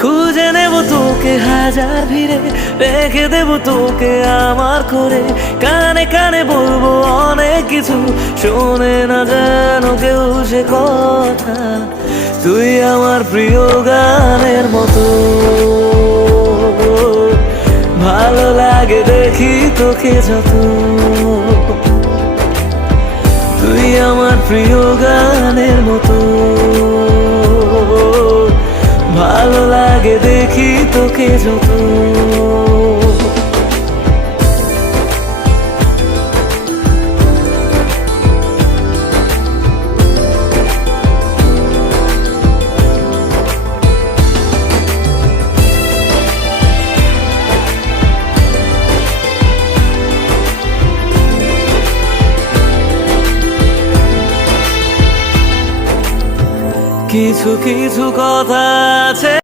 খুঁজে নেব তোকে হাজার ভিড়ে, রেখে দেব তোকে আমার করে। কানে কানে বলবো অনেক কিছু, শোনে না যেন কেউ সে কথা। তুই আমার প্রিয় গানের মতো, ভালো লাগে দেখি তোকে যত। তুই আমার প্রিয় গানের মতো, ভালো লাগে দেখি তোকে যত। কিছু কিছু কথা আছে